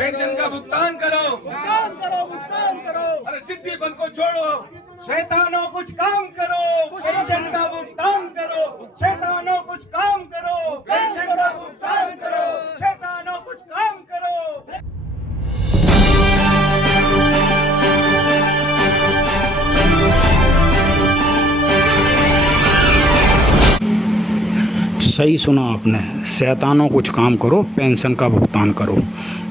Pension का भुगतान करो, भुगतान करो, भुगतान करो। अरे जिद्दीपन को छोड़ो, शैतानों कुछ काम करो, पेंशन का भुगतान करो। शैतानों कुछ काम करो, पेंशन का भुगतान करो। शैतानों कुछ काम करो। सही सुना आपने, शैतानों कुछ काम करो, पेंशन का भुगतान करो।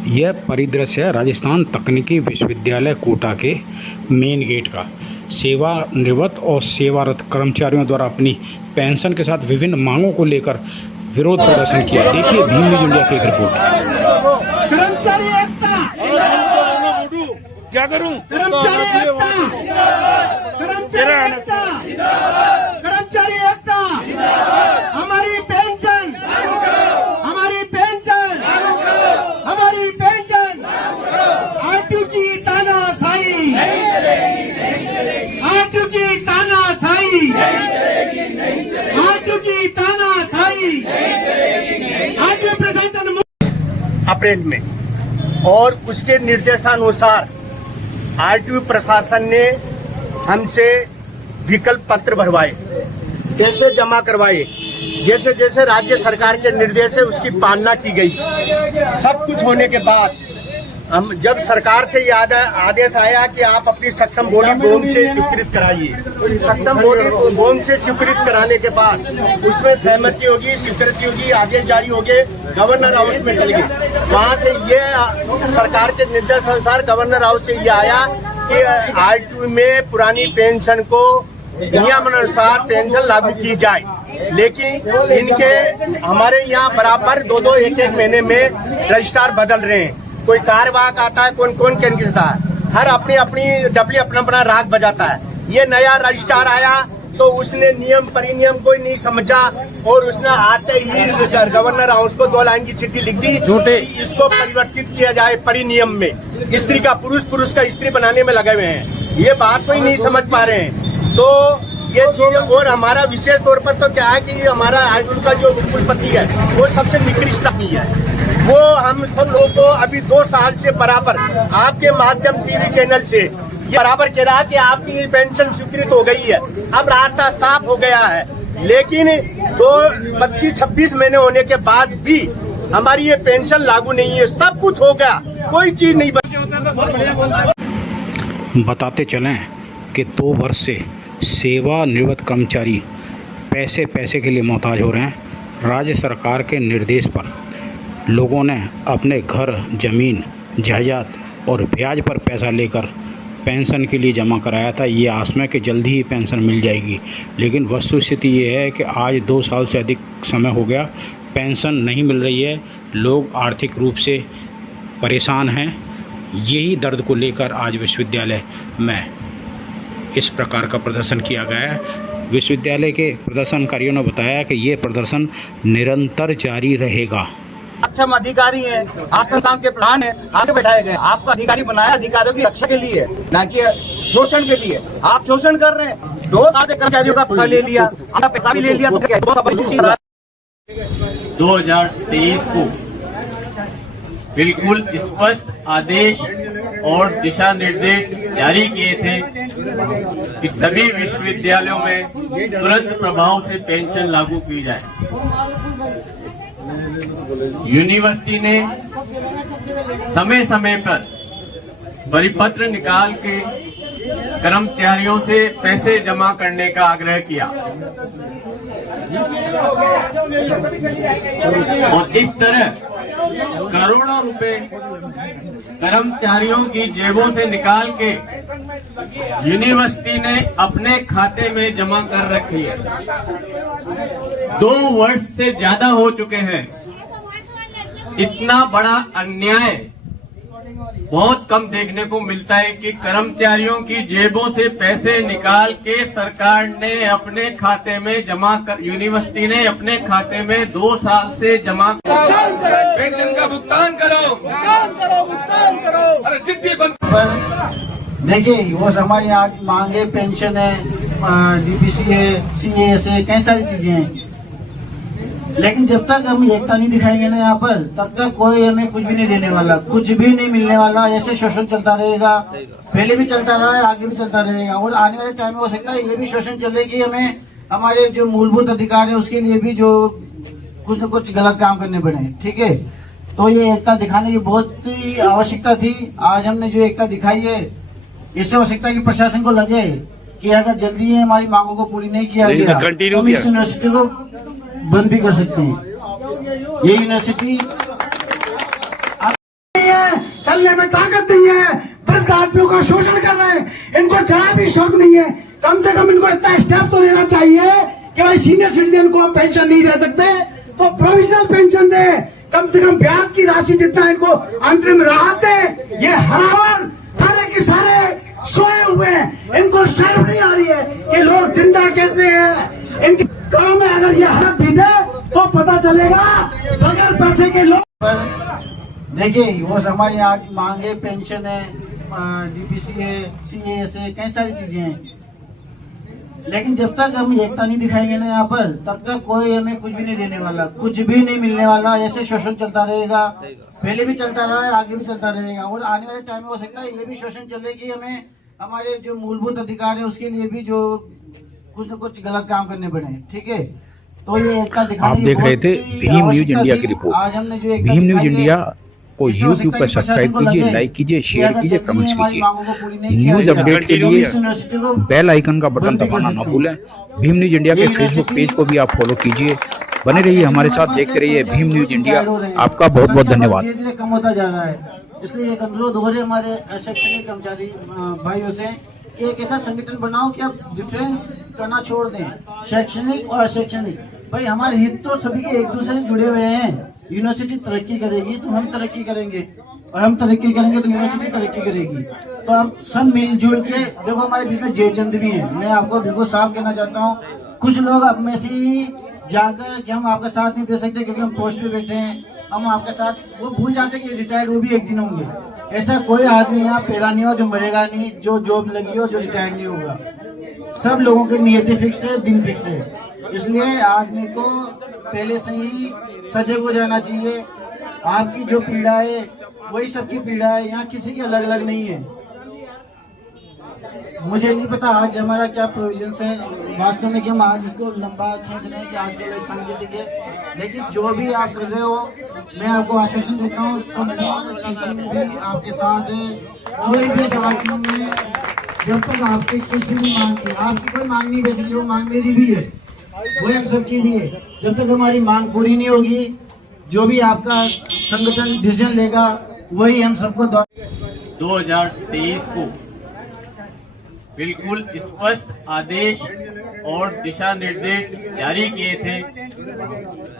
यह परिदृश्य है राजस्थान तकनीकी विश्वविद्यालय कोटा के मेन गेट का। सेवानिवृत्त और सेवारत कर्मचारियों द्वारा अपनी पेंशन के साथ विभिन्न मांगों को लेकर विरोध प्रदर्शन किया। देखिए भीम न्यूज इंडिया की एक रिपोर्ट। कर्मचारी एकता, क्या करूं? कर्मचारी एकता, कर्मचारी एकता, कर्मचारी एकता। हमारी पेंशन, हमारी पेंशन, हमारी पेंशन। आरटीयू की तानाशाही, आरटीयू की तानाशाही, आरटीयू की तानाशाही। आरटीयू प्रशासन अप्रैल में और उसके निर्देशानुसार आरटीयू प्रशासन ने हमसे विकल्प पत्र भरवाए, पैसे जमा करवाए। जैसे जैसे राज्य सरकार के निर्देश है उसकी पालना की गई। सब कुछ होने के बाद हम जब सरकार से ये आदेश आया कि आप अपनी सक्षम बॉडी बोम से स्वीकृत कराइए। सक्षम बॉडी बोम से स्वीकृत कराने के बाद उसमें सहमति होगी, स्वीकृति होगी, आदेश जारी हो गए, गवर्नर हाउस में चल गए। वहाँ से ये सरकार के निर्देश अनुसार गवर्नर हाउस से ये आया कि आरटीयू में पुरानी पेंशन को नियमानुसार पेंशन लागू की जाए, लेकिन इनके हमारे यहाँ बराबर दो एक महीने में रजिस्ट्रार बदल रहे हैं। कोई कार्यवाहक आता है, कौन कहता है, हर अपनी अपनी डबली अपना राग बजाता है। ये नया रजिस्ट्रार आया तो उसने नियम परिनियम कोई नहीं समझा और उसने आते ही गवर्नर हाउस को 2 लाइन की चिट्ठी लिख दी, इसको परिवर्तित किया जाए परिनियम में। स्त्री का पुरुष, पुरुष का स्त्री बनाने में लगे हुए हैं। ये बात कोई नहीं समझ पा रहे हैं। तो ये चीज, और हमारा विशेष तौर पर तो क्या है कि हमारा आरटीयू का जो कुलपति है वो सबसे निकृष्ट आदमी है। वो हम सब लोगों को अभी 2 साल से बराबर आपके माध्यम टीवी चैनल से ये बराबर कह रहा है कि आपकी पेंशन स्वीकृत हो गई है, अब रास्ता साफ हो गया है। लेकिन 25-26 महीने होने के बाद भी हमारी ये पेंशन लागू नहीं है। सब कुछ हो गया, कोई चीज नहीं बताते चलें कि 2 वर्ष से सेवानिवृत्त कर्मचारी पैसे के लिए मोहताज हो रहे हैं। राज्य सरकार के निर्देश पर लोगों ने अपने घर, ज़मीन, जायदाद और ब्याज पर पैसा लेकर पेंशन के लिए जमा कराया था, ये आस में कि जल्दी ही पेंशन मिल जाएगी। लेकिन वस्तुस्थिति ये है कि आज 2 साल से अधिक समय हो गया, पेंशन नहीं मिल रही है। लोग आर्थिक रूप से परेशान हैं। यही दर्द को लेकर आज विश्वविद्यालय में इस प्रकार का प्रदर्शन किया गया है। विश्वविद्यालय के प्रदर्शनकारियों ने बताया कि ये प्रदर्शन निरंतर जारी रहेगा। सक्षम अधिकारी हैं, आप संस्थान के प्रधान हैं, आगे बैठाए गए। आपका अधिकारी बनाया अधिकारियों की रक्षा के लिए, न कि शोषण के लिए। आप शोषण कर रहे हैं। 2 साल से कर्मचारियों का पैसा ले लिया, अपना पैसा भी ले लिया। 2023 को बिल्कुल स्पष्ट आदेश और दिशा निर्देश जारी किए थे कि सभी विश्वविद्यालयों में तुरंत प्रभाव से पेंशन लागू की जाए। यूनिवर्सिटी ने समय समय पर परिपत्र निकाल के कर्मचारियों से पैसे जमा करने का आग्रह किया और इस तरह करोड़ों रुपए कर्मचारियों की जेबों से निकाल के यूनिवर्सिटी ने अपने खाते में जमा कर रखी है। 2 वर्ष से ज्यादा हो चुके हैं। इतना बड़ा अन्याय बहुत कम देखने को मिलता है कि कर्मचारियों की जेबों से पैसे निकाल के सरकार ने अपने खाते में जमा कर, यूनिवर्सिटी ने अपने खाते में 2 साल से जमा पेंशन का भुगतान करो, भुगतान करो, भुगतान करो। अरे जिद्दीपन देखिए वो हमारी आज मांगे पेंशन है, डीपीसी है, सीएएस है, कई सारी चीजें हैं। लेकिन जब तक हम एकता नहीं दिखाएंगे ना यहाँ पर, तब तक कोई हमें कुछ भी नहीं देने वाला, कुछ भी नहीं मिलने वाला। ऐसे शोषण चलता रहेगा, पहले भी चलता रहा है, आगे भी चलता रहेगा, और आने वाले टाइम में हो सकता है ये भी शोषण चलेगी। हमें हमारे जो मूलभूत अधिकार है उसके लिए भी जो कुछ न कुछ गलत काम करने पड़े, ठीक है। तो ये एकता दिखाने की बहुत ही आवश्यकता थी। आज हमने जो एकता दिखाई है, इससे हो सकता है कि प्रशासन को लगे कि अगर जल्दी हमारी मांगों को पूरी नहीं किया गया तो हम इस यूनिवर्सिटी को बंद भी कर सकते हैं। ये यूनिवर्सिटी चलने में ताकत नहीं है, वृद्ध आदमियों का शोषण कर रहे हैं, इनको जरा भी शौक नहीं है। कम से कम इनको इतना स्टेप तो लेना चाहिए कि भाई सीनियर सिटीजन को हम पेंशन नहीं दे सकते तो प्रोविजनल पेंशन दे, कम से कम ब्याज की राशि जितना इनको अंतरिम राहत दे। ये हरावर सारे के सारे सोए हुए हैं, इनको शर्म नहीं आ रही है कि लोग जिंदा कैसे हैं। इनके काम में अगर ये हालत भी दे तो पता चलेगा बगैर पैसे के लोग। देखिए वो हमारी आज मांग है, पेंशन है, डीपीसी है, सीएएस है, कई सारी चीजें हैं। लेकिन जब तक हम एकता नहीं दिखाएंगे ना यहाँ पर, तब तक कोई हमें कुछ भी नहीं देने वाला, कुछ भी नहीं मिलने वाला। ऐसे शोषण चलता रहेगा, पहले भी चलता रहा है, आगे भी चलता रहेगा, और आने वाले टाइम में हो सकता है ये भी शोषण चलेगी। हमें हमारे जो मूलभूत अधिकार है उसके लिए भी जो कुछ न कुछ गलत काम करने पड़े, ठीक है। तो ये एकता दिखाने आप की देख रहे थे बहुत ही भीम न्यूज आवश्यकता इंडिया थी। की रिपोर्ट। आज हमने जो एकता भीम न्यूज दिखाई है, इंडिया को इससे हो यूट्यूब सकता पर है कि सब्सक्राइब प्रशासन को कीजिए, लगे लाइक कीजिए, कि शेयर अगर कीजिए, जल्दी कमेंट्स हमारी मांगों को पूरी नहीं किया न्यूज गया, अपडेट के तो हम लिए इस यूनिवर्सिटी को बेल आइकन का बटन बंद भी कर दबाना ना सकते भूलें। हैं। भीम न्यूज इंडिया के ये फेसबुक यूनिवर्सिटी पेज को भी आप फॉलो कीजिए। बने रहिए हमारे साथ, देखते रहिए भीम न्यूज इंडिया। आपका बहुत बहुत धन्यवाद। धीरे धीरे कम होता जा रहा है, इसलिए एक अनुरोध हो रहे हमारे शैक्षणिक कर्मचारी भाइयों से कि एक ऐसा संगठन बनाओ कि आप डिफरेंस करना छोड़ दें, शैक्षणिक और अशैक्षणिक। भाई हमारे हित तो सभी के एक दूसरे से जुड़े हुए हैं। यूनिवर्सिटी तरक्की करेगी तो हम तरक्की करेंगे, और हम तरक्की करेंगे तो यूनिवर्सिटी तरक्की करेगी। तो हम सब मिलजुल के देखो, हमारे बीच में जयचंद भी हैं। मैं आपको बिल्कुल साफ कहना चाहता हूँ, कुछ लोग अब में से ही जाकर कि हम आपका साथ नहीं दे सकते क्योंकि हम पोस्ट पे बैठे हैं, हम आपके साथ, वो भूल जाते हैं कि रिटायर्ड वो भी एक दिन होंगे। ऐसा कोई आदमी यहाँ पैदा नहीं हुआ जो मरेगा नहीं, जो जॉब लगी हो, जो रिटायर्ड नहीं होगा। सब लोगों की नियति फिक्स है, दिन फिक्स है। इसलिए आदमी को पहले से ही सजग हो जाना चाहिए। आपकी जो पीड़ा है वही सबकी पीड़ा है, यहाँ किसी की अलग अलग नहीं है। मुझे नहीं पता आज हमारा क्या प्रोविजन है वास्तव में कि हम आज इसको लंबा खींच रहे हैं कि आज कल एक सांकेतिक है, लेकिन जो भी आप कर रहे हो मैं आपको आश्वासन देता हूँ, सब टीचिंग भी आपके साथ है। कोई भी सवाल में जब तक आपकी किसी भी मांग की, आपकी कोई मांग नहीं, बेसिकली वो मांग मेरी भी है, वो हम सबकी भी है। जब तक हमारी मांग पूरी नहीं होगी, जो भी आपका संगठन डिसीजन लेगा वही हम सबको 2023 को बिल्कुल स्पष्ट आदेश और दिशा निर्देश जारी किए थे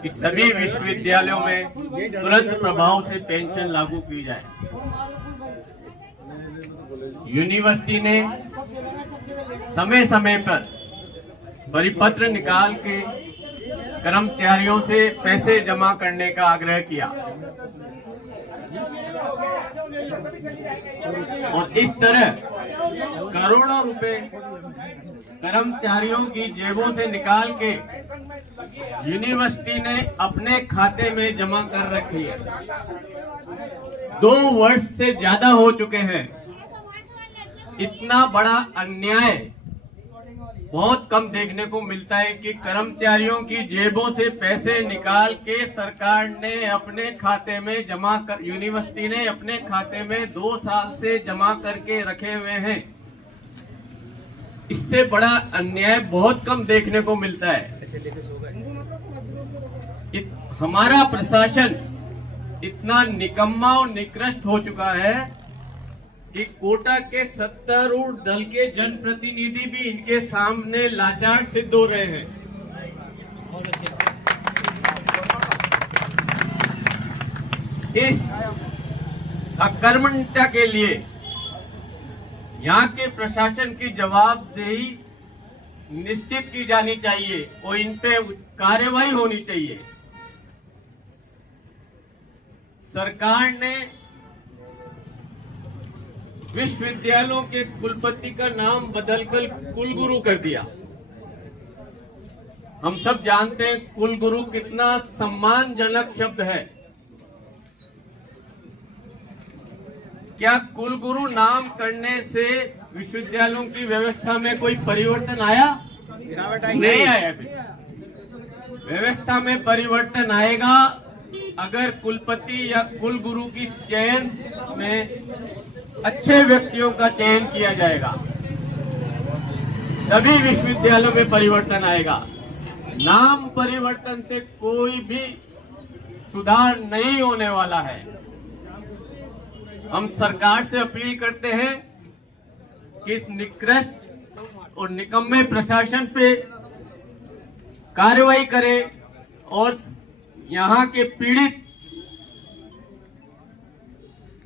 कि सभी विश्वविद्यालयों में तुरंत प्रभाव से पेंशन लागू की जाए। यूनिवर्सिटी ने समय समय पर परिपत्र निकाल के कर्मचारियों से पैसे जमा करने का आग्रह किया, और इस तरह करोड़ों रुपए कर्मचारियों की जेबों से निकाल के यूनिवर्सिटी ने अपने खाते में जमा कर रखी है। 2 वर्ष से ज्यादा हो चुके हैं। इतना बड़ा अन्याय बहुत कम देखने को मिलता है कि कर्मचारियों की जेबों से पैसे निकाल के सरकार ने अपने खाते में जमा कर, यूनिवर्सिटी ने अपने खाते में 2 साल से जमा करके रखे हुए हैं। इससे बड़ा अन्याय बहुत कम देखने को मिलता है। हमारा प्रशासन इतना निकम्मा और निकृष्ट हो चुका है कि कोटा के सत्तारूढ़ दल के जनप्रतिनिधि भी इनके सामने लाचार सिद्ध हो रहे हैं। इस अकर्मण्यता के लिए यहाँ के प्रशासन की जवाबदेही निश्चित की जानी चाहिए और इन पे कार्रवाई होनी चाहिए। सरकार ने विश्वविद्यालयों के कुलपति का नाम बदलकर कुलगुरु कर दिया। हम सब जानते हैं कुलगुरु कितना सम्मानजनक शब्द है। क्या कुलगुरु नाम करने से विश्वविद्यालयों की व्यवस्था में कोई परिवर्तन आया? नहीं आया। व्यवस्था में परिवर्तन आएगा अगर कुलपति या कुलगुरु की चयन में अच्छे व्यक्तियों का चयन किया जाएगा, तभी विश्वविद्यालयों में परिवर्तन आएगा। नाम परिवर्तन से कोई भी सुधार नहीं होने वाला है। हम सरकार से अपील करते हैं कि इस निकृष्ट और निकम्मे प्रशासन पे कार्रवाई करे और यहाँ के पीड़ित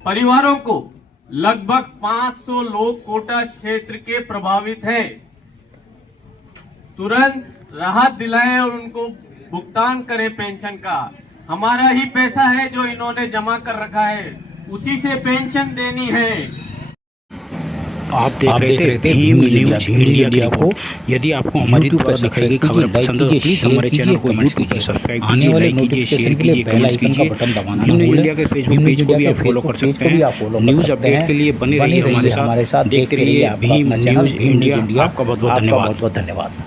परिवारों को, लगभग 500 लोग कोटा क्षेत्र के प्रभावित हैं, तुरंत राहत दिलाएं और उनको भुगतान करें पेंशन का। हमारा ही पैसा है जो इन्होंने जमा कर रखा है, उसी से पेंशन देनी है। आप देख रहे थे भीम न्यूज इंडिया को। यदि आपको हमारी द्वारा दिखाई गई खबर पसंद है तो प्लीज हमारे चैनल को यूट्यूब कीजिए, सब्सक्राइब कीजिए, लाइक कीजिए, शेयर कीजिए, कमेंट्स कीजिए। भीम न्यूज इंडिया के फेसबुक पेज को भी आप फॉलो कर सकते हैं। न्यूज अपडेट के लिए बने रहिए हमारे साथ, देखते रहिए भीम न्यूज इंडिया। आपका बहुत बहुत धन्यवाद।